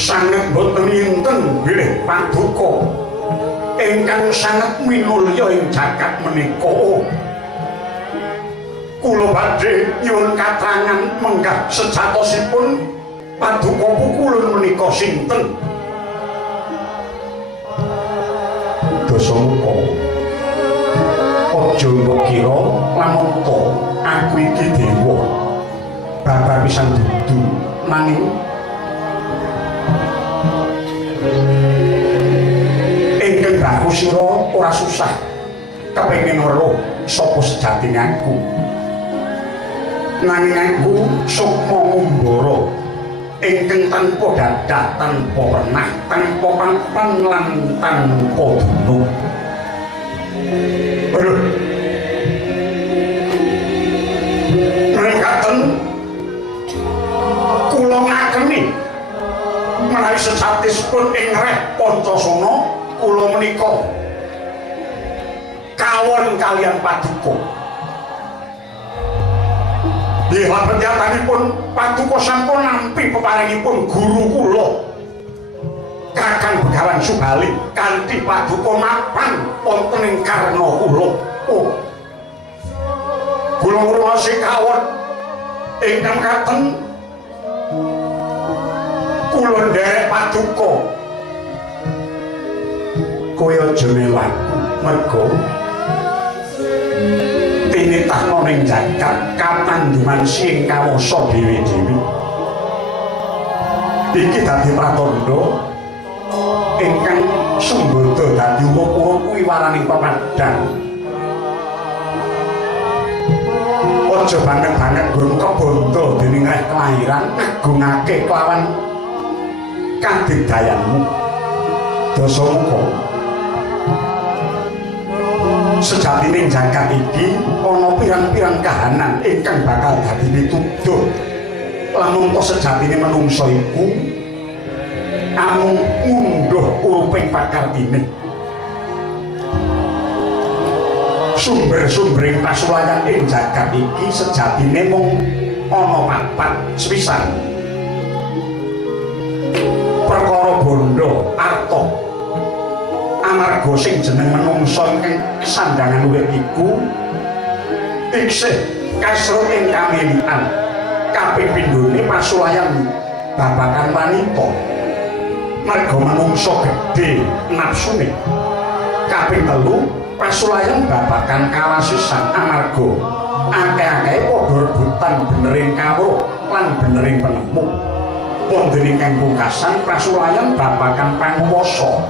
sanget boten yinten bilih paduka ingkang sanget minulya ing jagat menika. Kula badhe nyuwun katrangan menggah sejatosipun paduka pukulun menika sinten? Dasamuka aja mbok kira lamanta aku iki dewa babar pisan dudu nanging ingkang baku sira ora susah kepengin weruh sapa sejatine aku nanging aku sukma ngumbara ingkang tanpa dadah tanpa pernah tanpa papan lan tanpa dunung. Mekaten kula ngakeni menawi sejatipun ing reh Pancasona kula menika kawon kaliyan paduka. Nggih panjenenganipun paduka sampun nampi peparingipun guru kula Kakang Begawan Subali kanthi paduka mapan wonten ing karna kula. Oh. Kula ngruwasi kawon ingkang katen kula nderek paduka. Kowe aja melaku merga tinitahna ning jagat katandhuman sing kawasa dhewe-dhewe. Iki dadi pratandha ingkang sembada dadi upara kuwi waraning pepadang. Aja banget-banget gun kebondo dening reh kelahiran ngagungake kelawan kadigdayanmu. Dasamuka sejatine jagat iki ana pirang-pirang kahanan ingkang bakal dadi pituduh lamun to sejatine manungsa iku amung ngunduh uruping pakartine. Sumber-sumbering pasulayan ing jagat iki sejatine mung ana papat sepisan. Perkara bondo arta amarga sing jeneng manungsa ingkang sandhangan urip iku isih kasro ing kamilian. Kaping pindhone pasulayan babagan wanita marga manungsa gedhe nafsune. Kaping telu pasulayan babagan kawasisan amarga akeh-akeh padha rebutan benering kawruh lan benering penemu. Wonten ingkang pungkasan pasulayan babagan panguwasa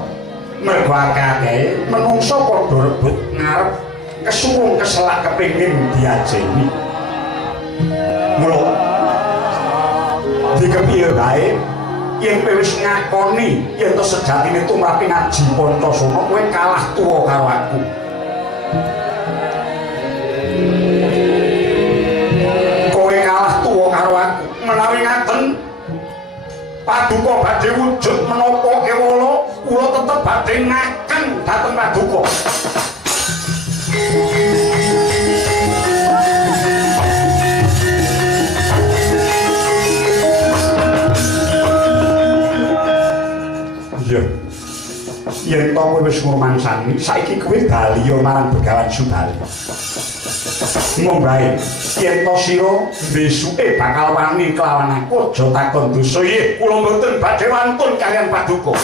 merga akeh manungsa padha rebut ngarep kesuwung keselak kepengin diajeni. Mula dikepiye bae yen kowe wis ngakoni yen to sejatine tumrape ngaji Pancasona kowe kalah tuwa karo aku. Kowe kalah tuwa karo aku. Menawi ngaten paduka badhe wujud menapa kewala kula tetep badhe ngakeng dhateng paduka. Yen to kowe wis ngurmansani saiki kowe bali yo marang Begawan Subali. Mong bae yen to sira besuke bakal wani kelawan aku aja takon dosa. Nggih kula mboten badhe wantun kaliyan paduka.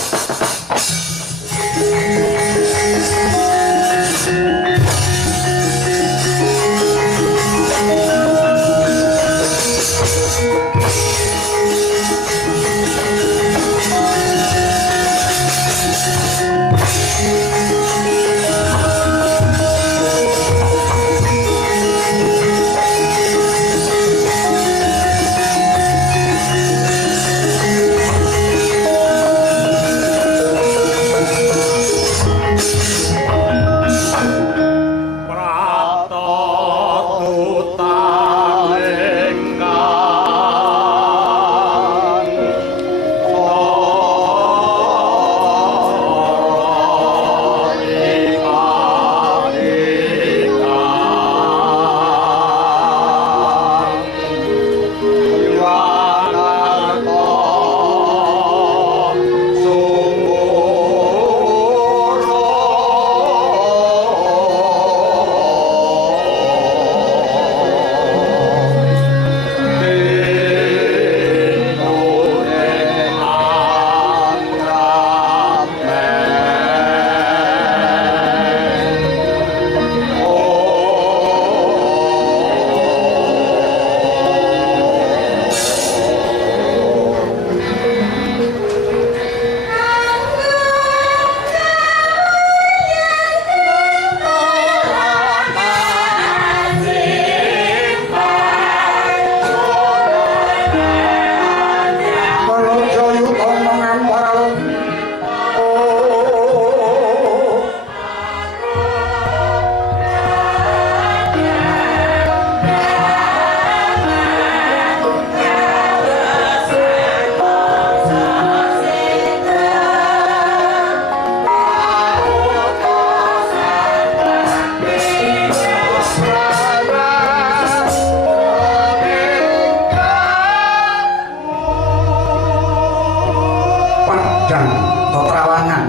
padhang tetrawangan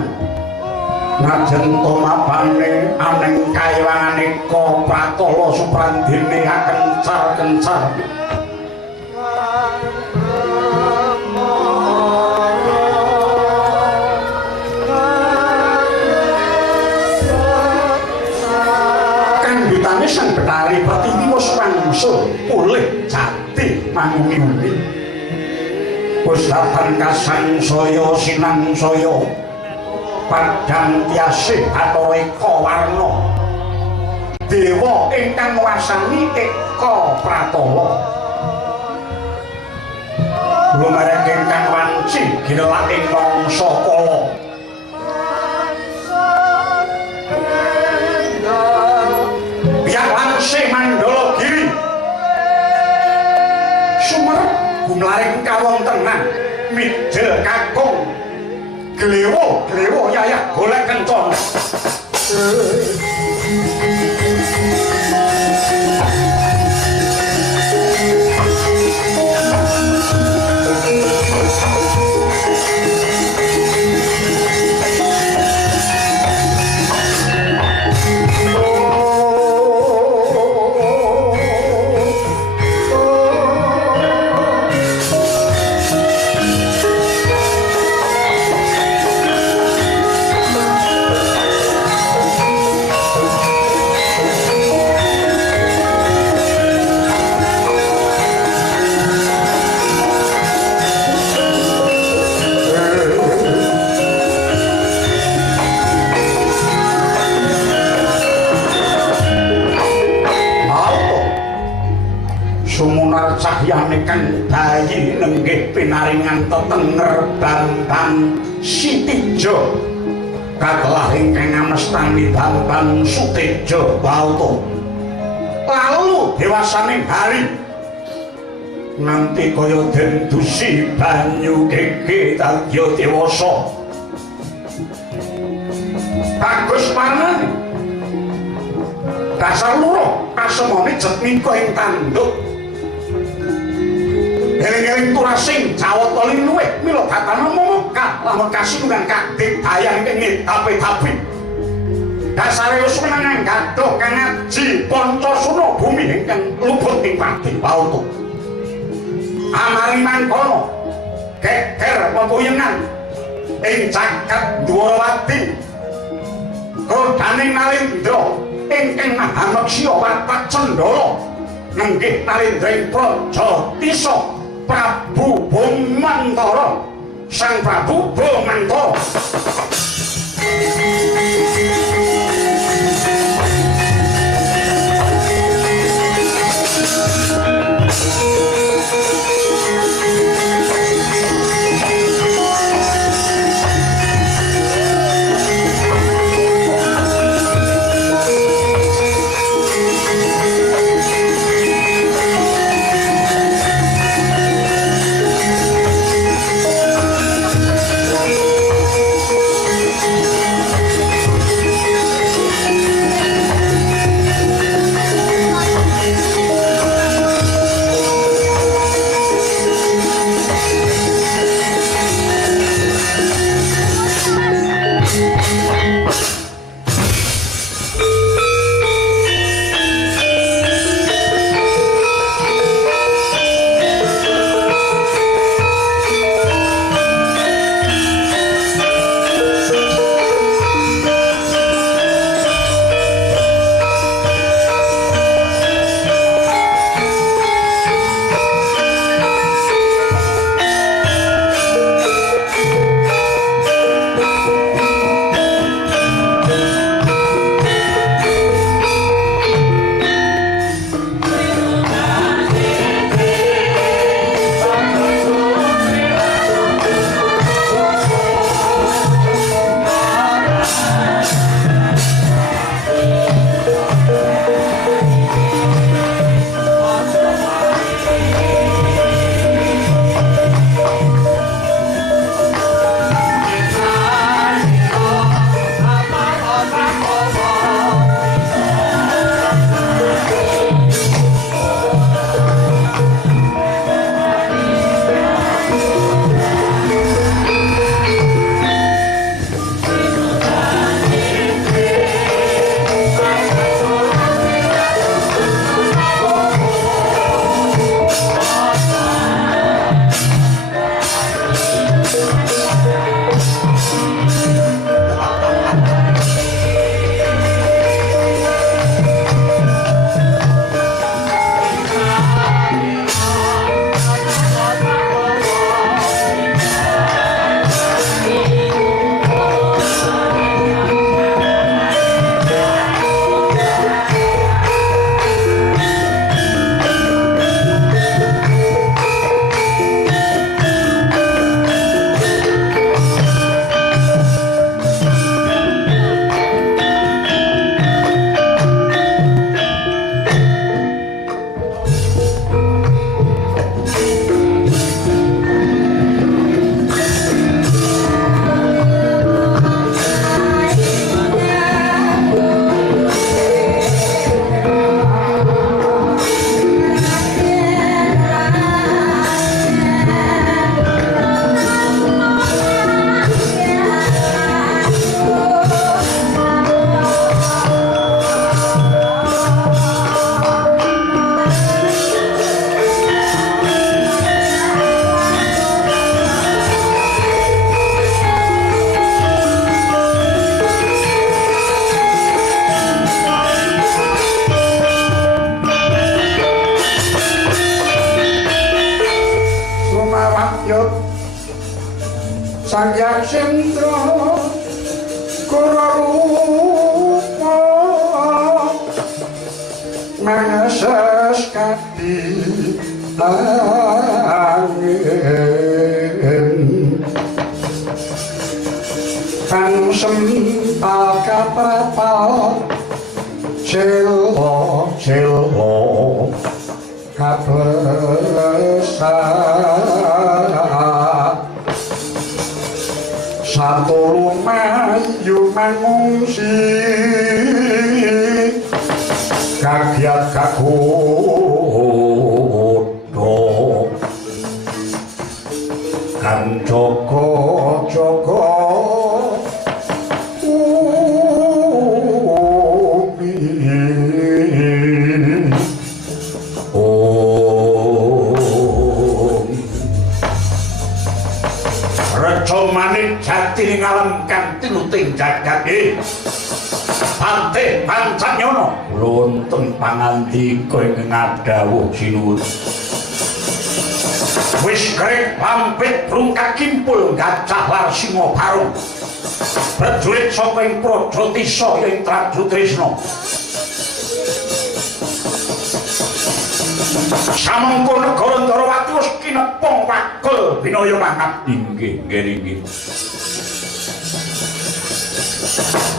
ngajeng tomapane aneng kaiwangane ka pratala suprandene akencar-kencar kandhutane sang Betari Pertiwi wis wangsul pulih jati mangungi-ungi wis dapan kasang saya sinang saya padhang tiasih Bathara Eka Warna dewa ingkang nguwasani Eka Pratala lumarang ingkang wanci ginelak ing mangsa kala biar langsung Mandala Giri sumerep gumlaring kawontenan midhel kakung glewo yayah golek kencana cahyane kang bayi nenggih pinaringan tetenger Bambang Sitijo kakelah ingkang ngamestani Bambang Sutejo Bauta lalu dewasaning hari nanti kaya den dusi banyu gege dadya dewasa bagus panane dasar loro kasemone jetmika ing tanduk eling-eling turasing Jawata luwih mila batana momokah lamun kasinungan kadhik dayang ing ngetapi-tapi dasare wis meneng gadoh kang aji Pancasuna bumi ingkang luput ing pati Bauta amari mangkono geger pepuyengan ing jagat Dwarawati kodaning Nalendra ingkang mahameksya watak cendala nenggih Nalendra ing Praja Tisa Prabu Bomantara Sang Prabu Bomantara sang Yaksendra Kurarupa Manasas kati angin Kang sempal kaprapal Celo kaplesa Satu lumayu mangungsi Kagiat kakudo Kan Joko Manik jati ngalam kang tinuting jagat iki Pante Pancanyono lonteng pangandika ing ngadhawuh sinuwun wis krek lampit rungkak kimpul gacah lar singa barung prajurit saka ing Prajatisa ing Trajutrisna samangka negara Ndarawati wis kinepong wakul binaya mangkat inggih nggih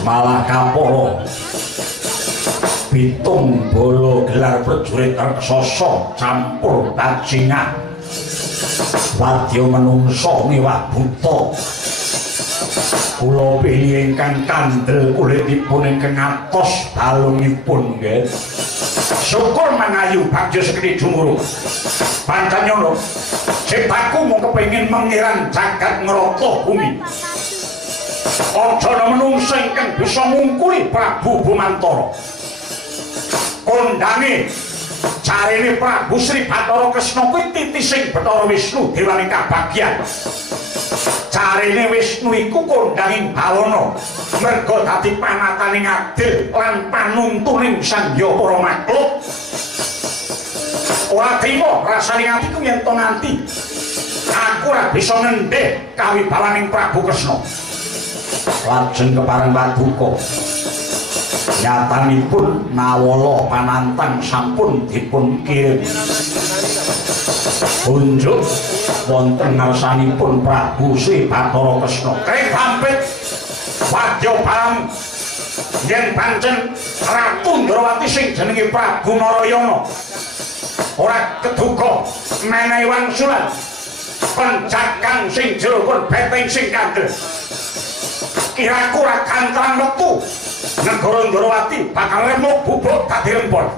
malah kaporo pitung bolo gelar prajurit raksasa campur bajingan wadya manungsa miwah buta kula pilih ingkang kandel kulitipun ingkang atos balungipun nggih syukur mangayu bagja sekti jumuru Pancanyono ciptaku mau kepengin mengiran jagat ngerata bumi aja menungsa ingkang bisa ngungkuli Prabu Bumantara kondange carine Prabu Sri Bathara Kresna kuwi titising Bathara Wisnu dewaning kabagyan carine Wisnu iku kondanging Bawana merga dadi panataning adil lan panuntuning sangya para makhluk ora trima rasane atiku yen to nganti aku ora bisa ngendhek kawibawaning Prabu Kresna lajeng kepareng paduka nyatanipun nawala panantang sampun dipun kirim unjuk wonten ngarsanipun Prabu Sri Bathara Kresna krek lampit wadya barang yen pancen Ratu Ndarawati sing jenenge Prabu Narayana ora keduga menehi wangsulan penjagang sing jero pun beteng sing kandel kiraku ora kantran metu negara Ndarawati bakal remuk bubuk dadi rempon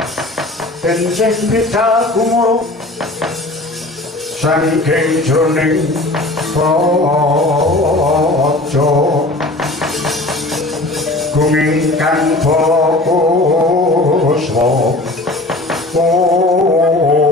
benjing beda gumuru saking jroning praja gunging kang puswa Oh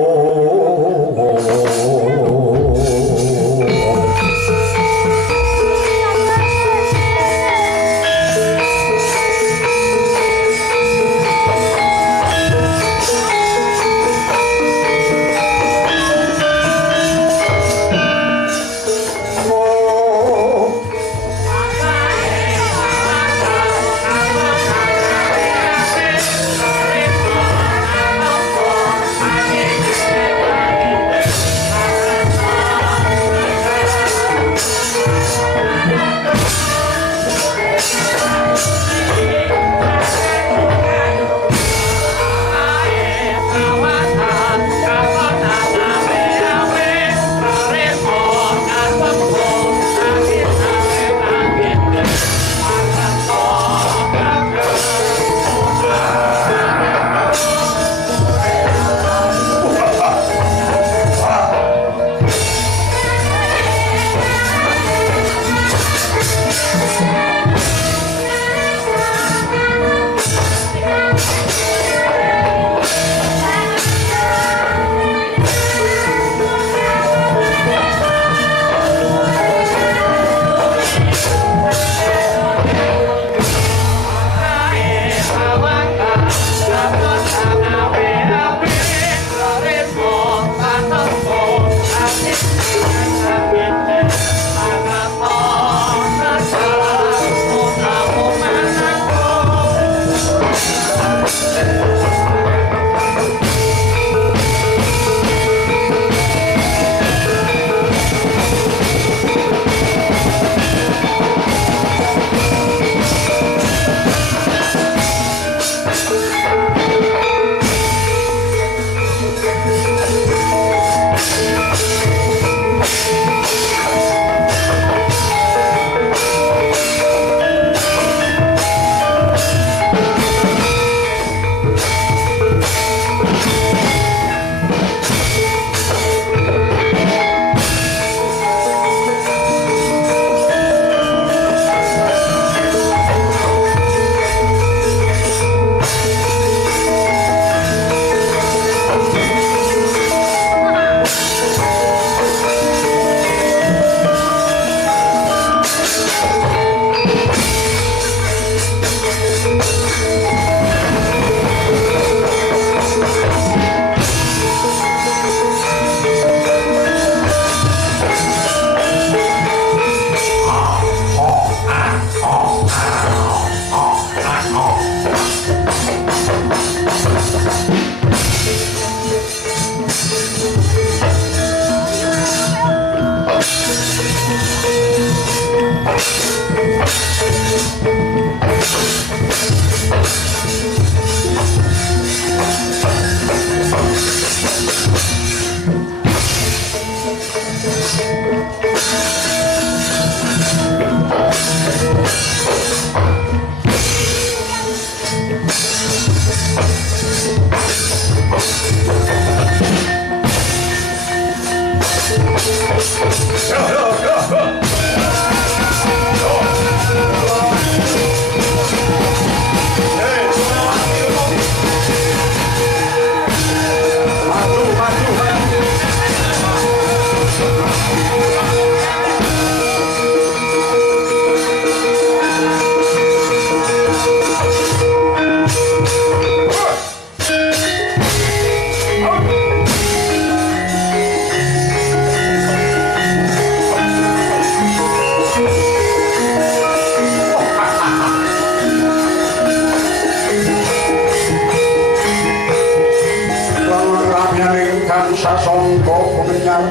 Sasongko pemenyang.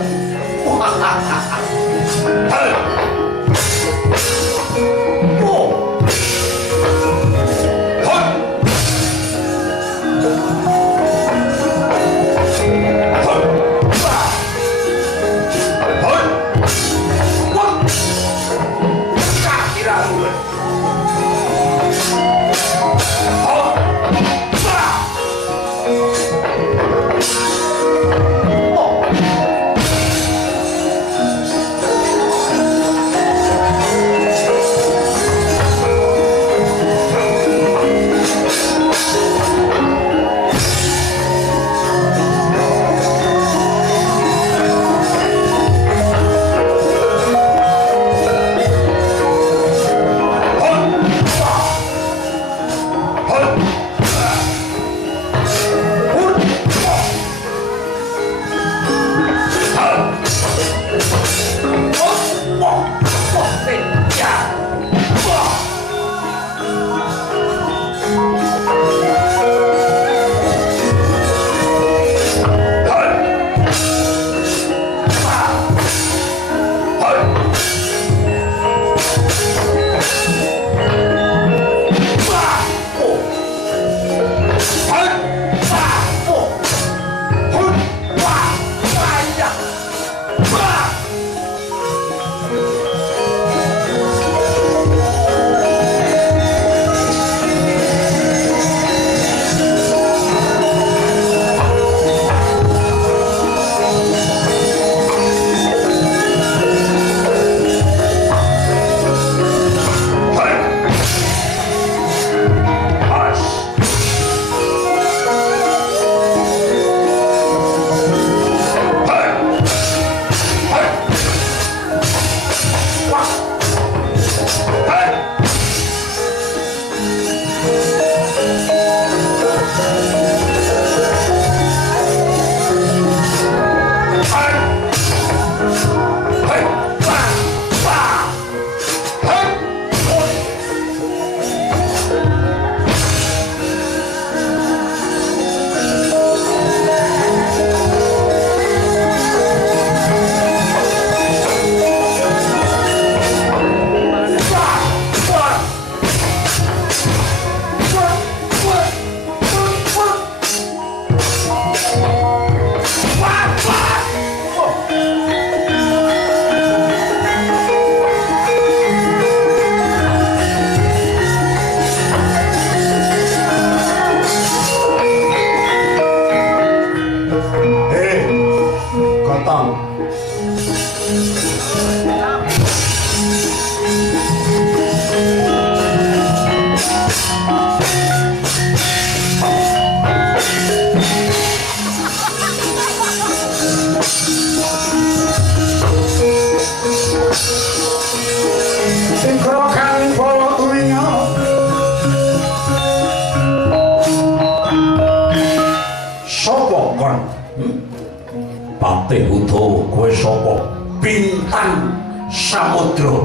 Patih Udawa kowe sapa? Bintang Samudra.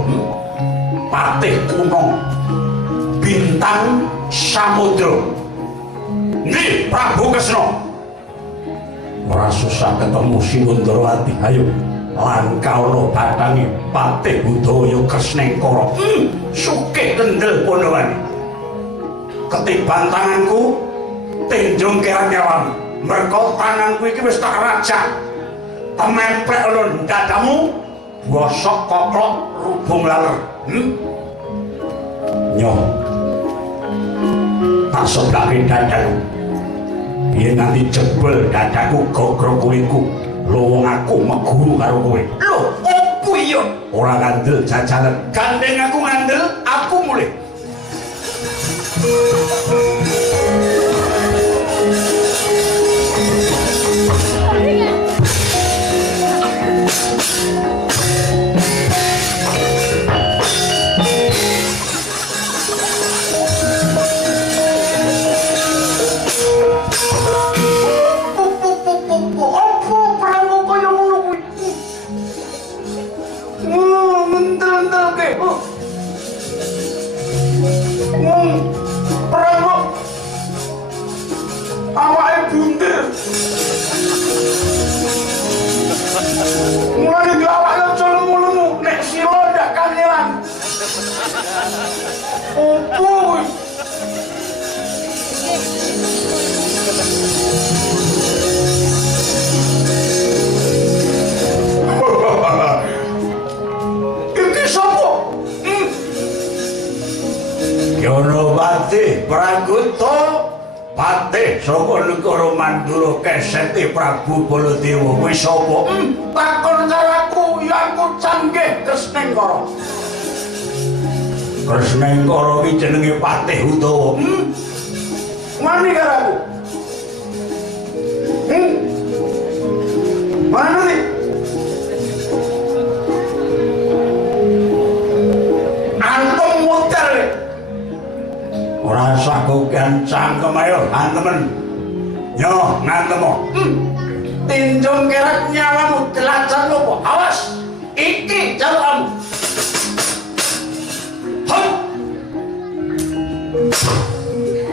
Patih Kuna. Bintang Samudra. Nggih, Prabu Kresna. Ora susah ketemu Sinundrawati. Ayo, langkauna bathange Patih Udawa Kresnengkara. Sukih kendel Pandhawane. Ketiban tanganku tenjong keran nyawamu. Mergo tanganku iki wis tak rajak. Tememplek lho dadamu, bosok koklok rubung laler. Nyoh. Tak sebake dadaku. Yen nganti jebol dadaku gogro kulitku, lho wong aku meguru karo kowe. Lho, iya ora ngandel jajanan gandeng aku ngandel aku mulai mulai gelawaknya celemu-lemu nek silo ndak kangelan opo iki sopo Yono Pati Praguto Pati saka negara Mandura kesete Prabu Baladewa wis sapa takon karo aku ya aku canggih Kresnengkara Kresnengkara iki jenenge Patih Udawa wani karo aku mana nih antum muter ora usah kokean cangkem ayo antemen yo ngantemo tinjung kerak nyawamu telacan lopo awas iki jalan hoi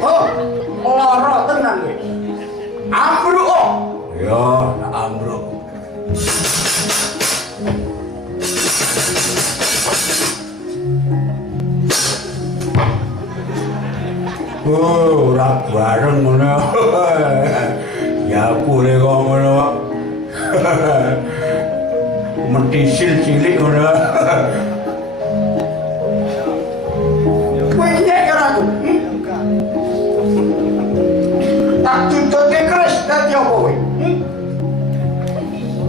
oh lara tenan kowe ambruk oh yo nak ambruk ora bareng ngono ya pure kok ngono mentisil cilik ngono kowe nyek karo aku tak tututke kres dadi apa kowe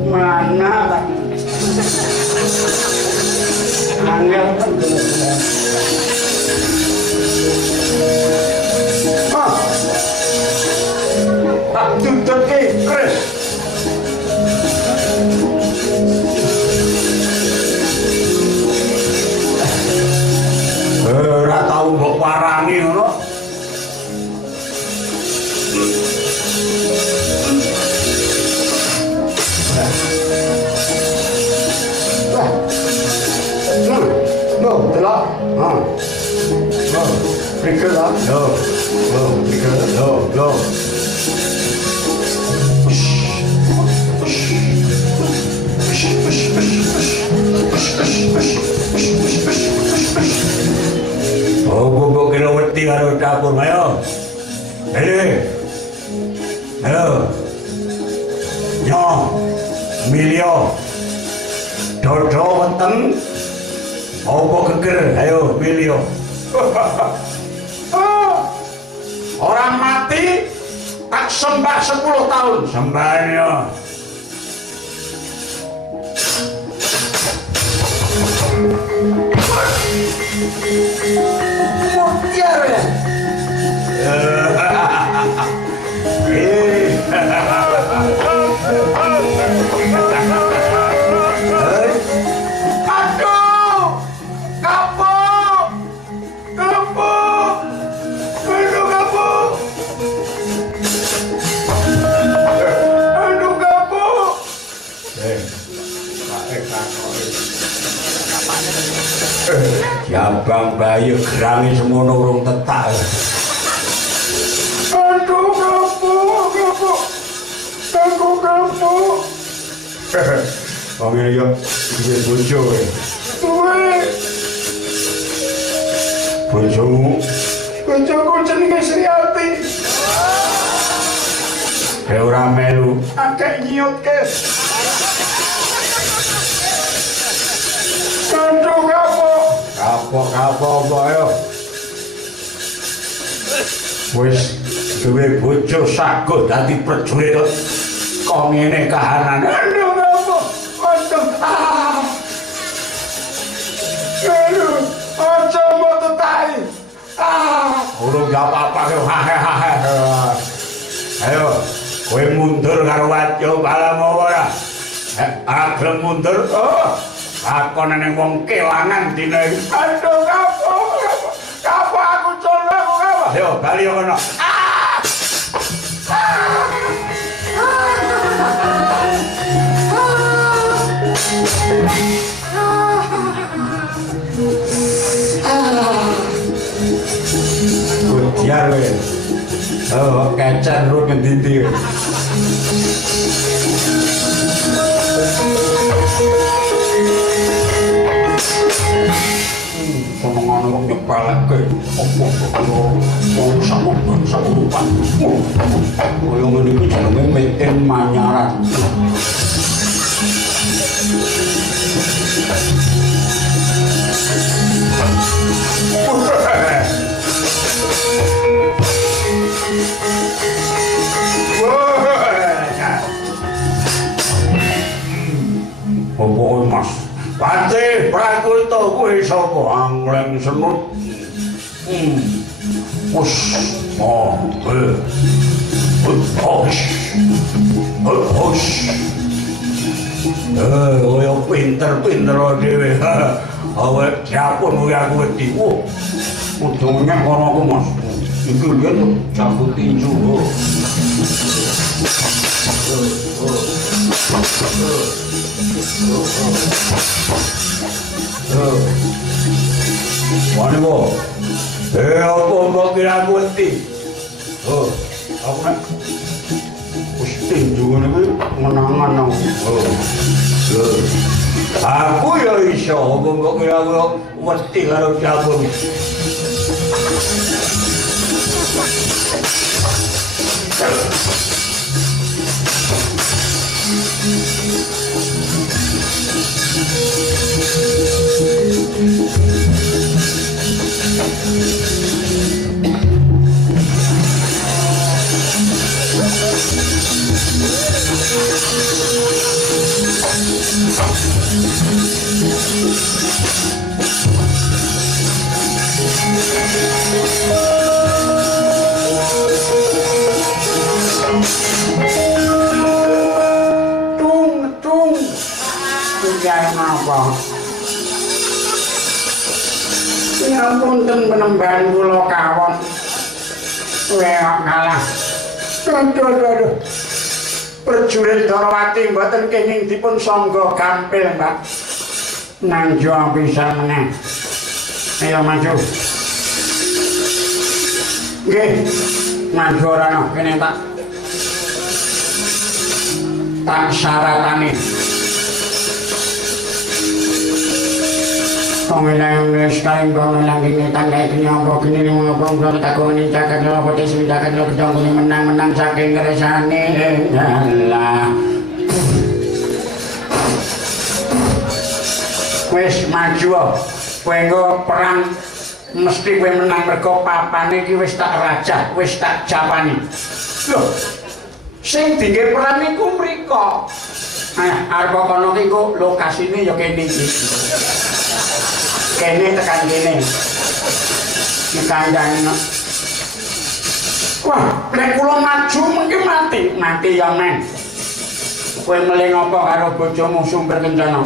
mana tak angel tenan tak tututke kres ora tau mbok parangi ngono no delok pikir lah pikir yo oh kira wedi karo dapur ayo ayo yo milio dodo weteng apa geger ayo milio orang mati tak sembah 10 tahun sembahnya mutiara ya aduh kapok Jabang bayi gerangi semono urung tetak. aduh kapok Wong ngene yo duwe bojo kowe. duwe Bojomu bojoku jenenge Sriati ora melu. akeh nyiutke aduh Kapok ayo. Wis duwe bojo sago dadi prajurit kok ngene kahanane. aduh kapok aduh Aduh, aja mau tetai. Urung gak apa-apa yo hahe. Ayo, kowe mundur karo Wadya Balamowo ora? Gelem mundur. Akonane wong kelangan dina iki. Aduh, kapok aku cono aku kapok. Ayo, bali yo kono. Biar we. Kacan ro ngendi-endi. Ngono wong nyepalake. Opo wong sama rupa. Koyo ngene iki jenenge meten manyaran. Opo Mas? Patih Prakulta kuwi sapa angleng senut? Wes. Koyo pinter-pinter dhewe. Awet siapun kuwi aku wedi. Udunge kono aku Mas. Iki lihat jago tinju. Wani bo. Apa mbok kira aku wedi? Aku nek wis tinju ngene kuwi menangan aku. Aku ya iso mbok kira aku wedi karo jago. Apa? Ngapunten penembahan kula kawon. Weok kalah. Aduh. Prajurit Darawati mboten kenging dipun sangga gampil, Mbak. Nanjo pisan meneh. Ayo maju. Nggih. Maju ora no kene tak syaratane. Pengelang sekali pengelang ini tangga ini apa kini ngomong belum takut ini jagat lo potes jagat lo kedong ini menang saking keresane Allah. Wes maju kowe nggo perang mesti kowe menang mergo papane iki wis tak rajah wis tak japani. Lho sing dingge perang iku mriko. Arep kono ki engko lokasine ya kene iki. Kene tekan kene. Dikandani. Wah, nek kula maju mengki mati ya men. Kowe meling apa karo bojomu sumber kencana?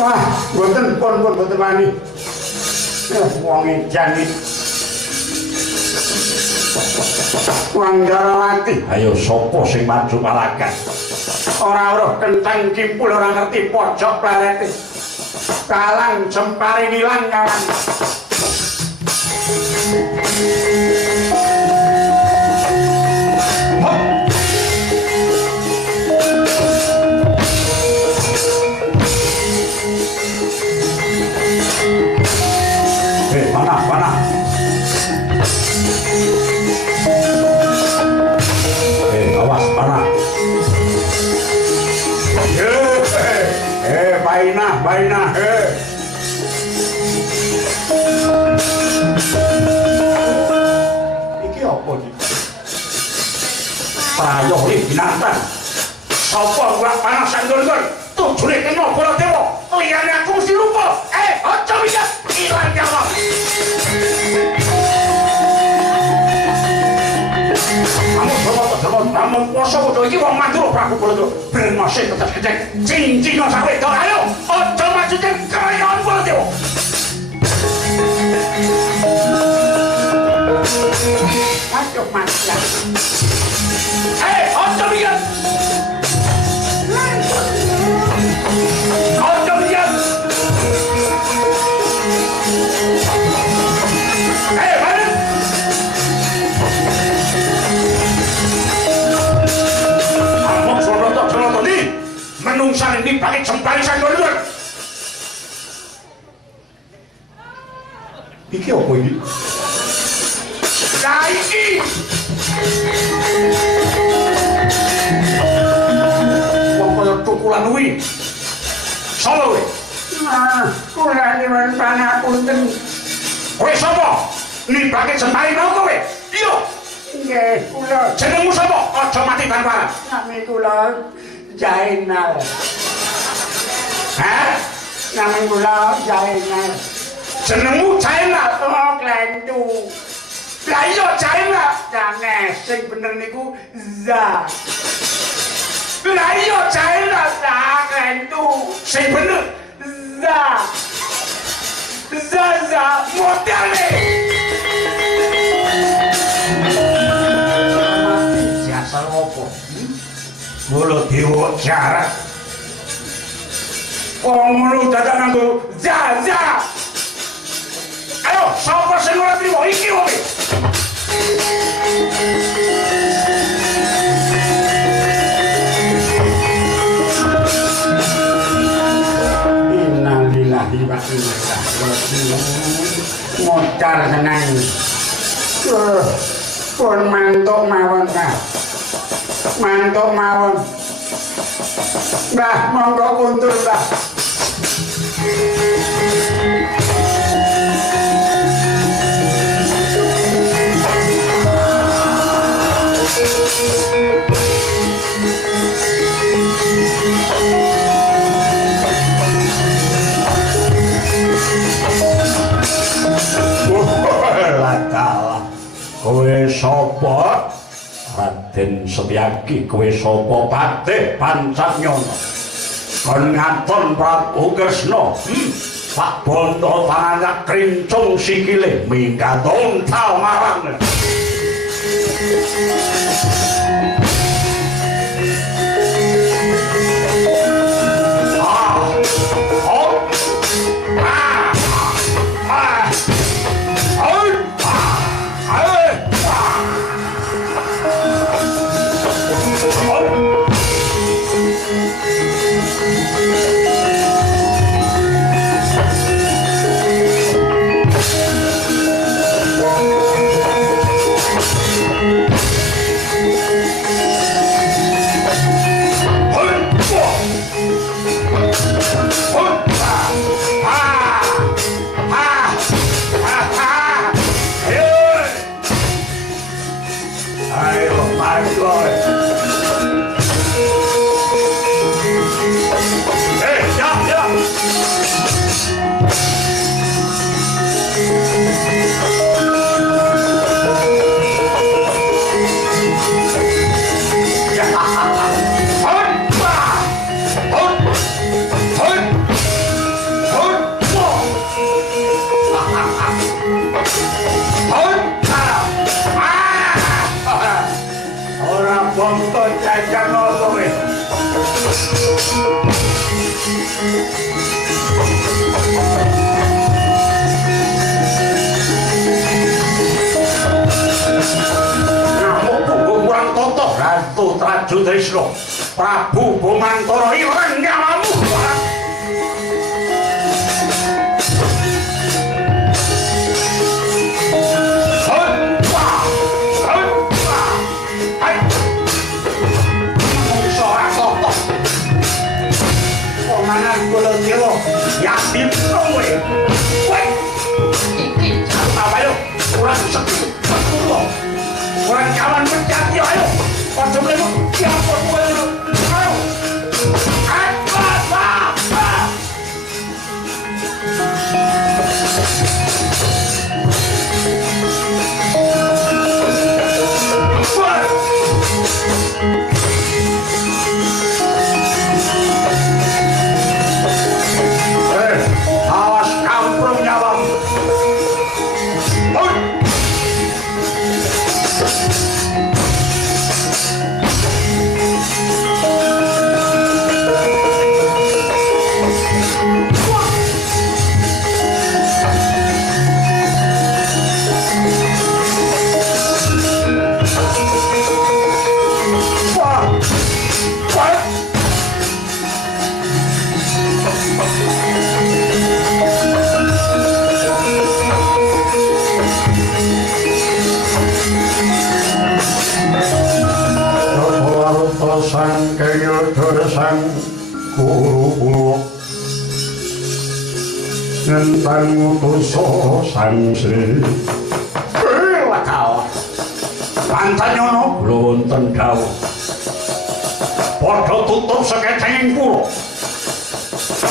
Wah, mboten pun mboten wani. Wong edan iki. Wong Darawati, ayo sapa sing maju palagan? Ora weruh kentang kimpul ora ngerti pojok plarete. Kalang jempare ilang kawan. Mana? Awas, mana? Baina, Iki apa iki? Prayogi binatang. Apa gua panas sandul-sandul? tujuane kena Baladewa liyane aku mesti lupa aja minggat ilang nyawa Namun kuasa bodoh ini wong manduro Prabu Baladewa ben masih tetap kecek cincin sampai wedok ayo aja maju ceng kerayan Baladewa aduh mati aja minggat aja minggat balik Amok Soloto ini menungsan ini balik sembalisan dulu iki apa ini? Nah iki wong kaya tukulan kuwi sapa kowe? Kula nyuwun pangapunten kowe sapa? Nibake sembali mau kowe? Iya nggih kula jenengmu sapa? Aja mati tanpa nami kula Jainal nami kula Jainal jenengmu Jainal oh klentu lah iya Jainal jangan sing bener niku Za lah iya Jainal klentu sing bener Za modal nih mati jasa apa Baladewa jarak ngomong dadak nganggo Za ayo sapa sing ora trimo iki wae innalillahi wa inna ilaihi raji'un modal seneng pun mantuk mawon Mbah monggo kuntur Mbah kowe sapa Raden Setyaki kowe sapa Patih Pancanyana kon ngaton Prabu Kresna Pak Bondo tangan krincung sikile minggat ontal marang Ratu Trajudrisna Prabu Bomantara ireng nyawamu Komandan Baladewa yatim kowe iki apa yo kurang sepi kurang kawan berjati ayo Aduh, siapa kowe? Ayo. Angkat sang guru ngentang utusa sang Sri lakal Pantanyana wonten dawuh padha tutup sekecenging kula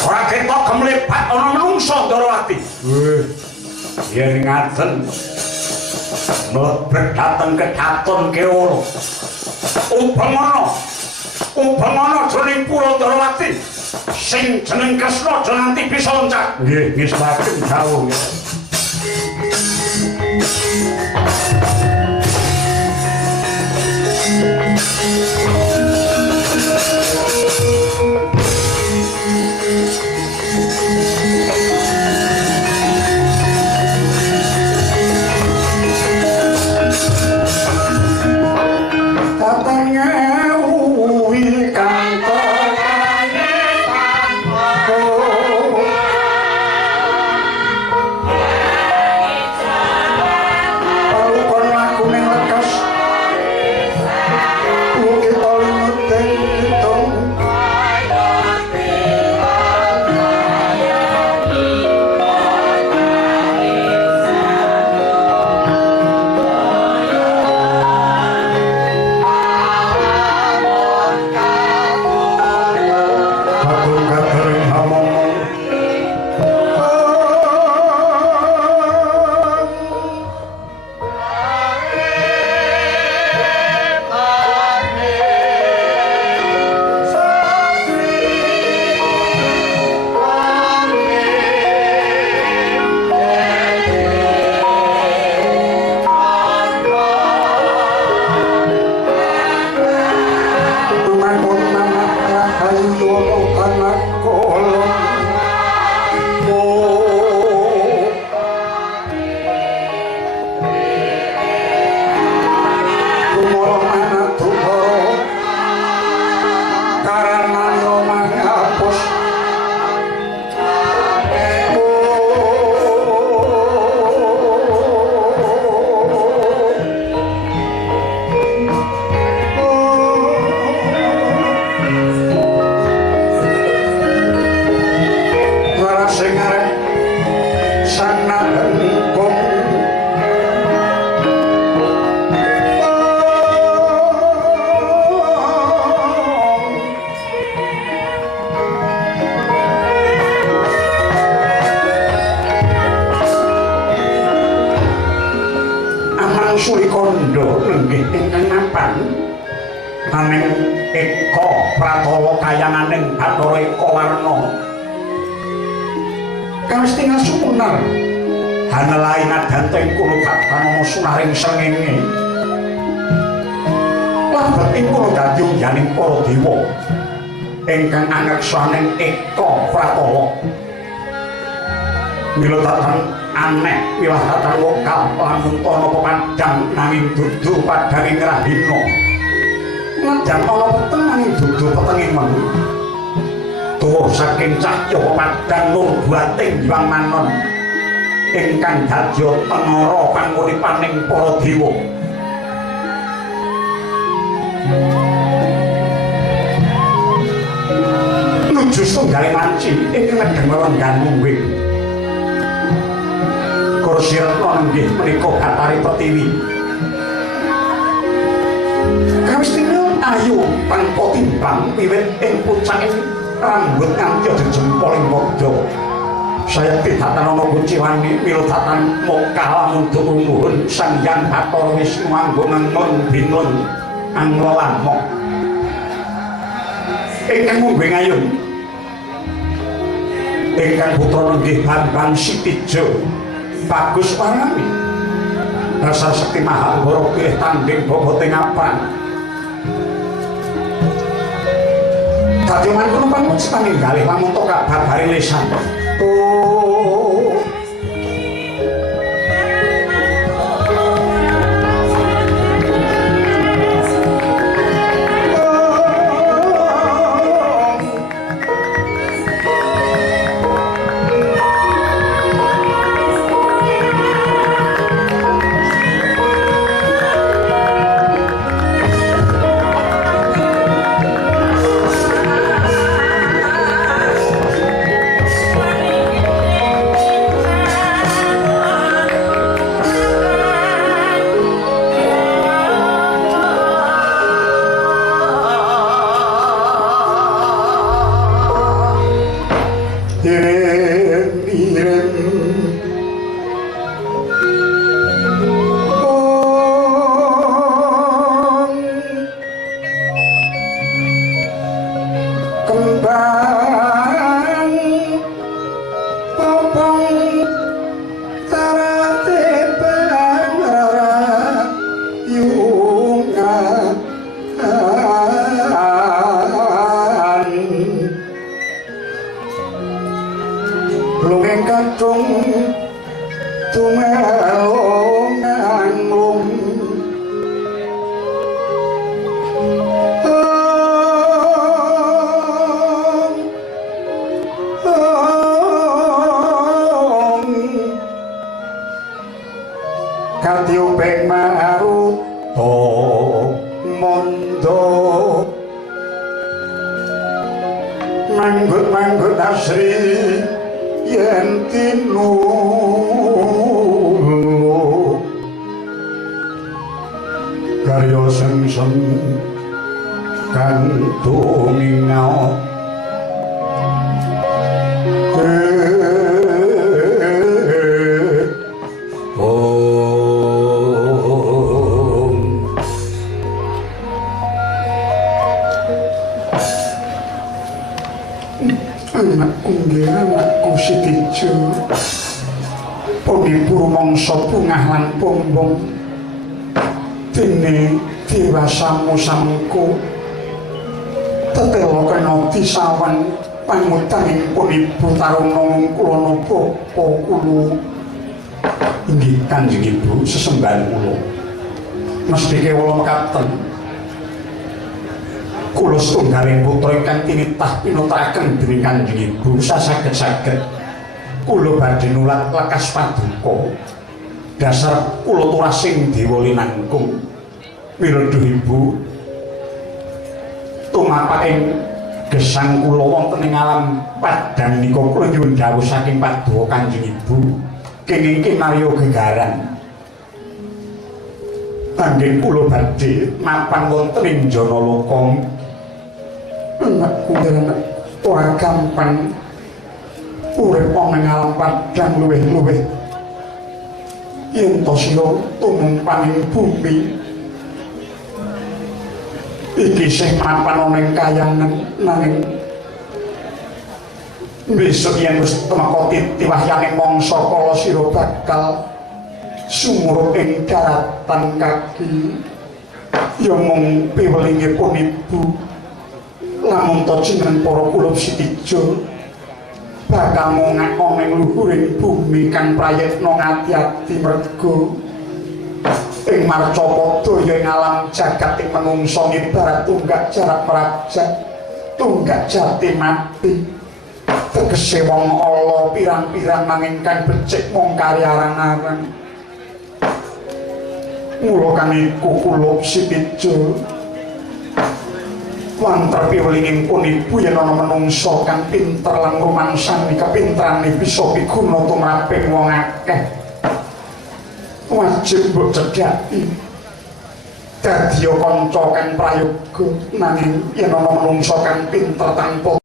ora ketok kemlepat ana menungsa Darawati yen ngaten mlebet dhateng kedhaton Keoro Upamana jroning Pura Darawati sing jeneng Kresna aja nanti bisa loncat. Nggih, ngestaken dawuh. Ingkang angreksaning Eka Pratala mila tatang aneh milah tatang lokal lamun ana pepadang nanging dudu padanging rahina najan ana peteng nanging dudu petenging wengi tuwuh saking cahya pepadang nur bating Hyang Manon ingkang dadya tengara panguripaning para dewa justru gale manci ingkang nedheng lelenggan mungging kursi retna nggih menika Bathari Pertiwi kawistine ayu tanpa timbang wiwit ing pucaking rambut nganti aja jempoling padha saya pitakan ana kuciwani milodatan moka lamun nuwun Sang Hyang Bathara Wisnu anggongan binun anglalamok ingkang mungging ayun ingkang putra nggih Bambang Sitijo bagus parami dasar sekti Mahawara pilih tanding bobote ngapran dadi mangkono pangucap ninggalih lamun to kabari lisan iring kembang popong tarate bangara yungan lungeng kadung tumelongan lung Katio peng maruto mondo manggut asri yen tinulu karya sengsem kang tumingao anakku nggih anakku Sitijo pondipuru mangsa bungah lan pombong dene diwasamu samku tetelo kena disawan pangutaning ponibu taruna kula napa kula inggih Kanjeng Ibu sesembahan kula mesti kewala mekaten kula setunggaling putra ingkang tinitah pinuturaken dening Kanjeng Ibu saged-saged kula badhe nulat lekas paduka dasar kula turasing dewa linangkung miradha Ibu tumapaking gesang kula wonten ing alam padang nika kula nyuwun dawuh saking paduka Kanjeng Ibu kenging kinarya gegaran anggen kula badhe mapan wonten ing jana loka anakku anak ora gampang urip ana ing alam padang luwih-luwih yen to sira tumumpan bumi iki sing mapan ana ing kayangan nanging besok yen wis temeka tiwahyaning mangsa kala sira bakal sumurup ing daratan kaki ya mung piwelingipun ibu lamun to jenengan para kula Sitijo bakal mongak ana ing luhuring bumi kang prayitna ngati-ati merga ing marcapada ya ing alam jagat ing manungsa ibarat tunggak jarak praja tunggak jati mati tegese wong ala pirang-pirang nanging kang becik mung kari arang-arang mula kang iku kula Sitijo wanter piwelinging pun ibu yen ana manungsa kang pinter lan rumangsani kapinterane bisa piguna tumraping wong akeh wajib mbok cedhaki dadi kanca kang prayoga nanging yen ana manungsa kang pinter tanpa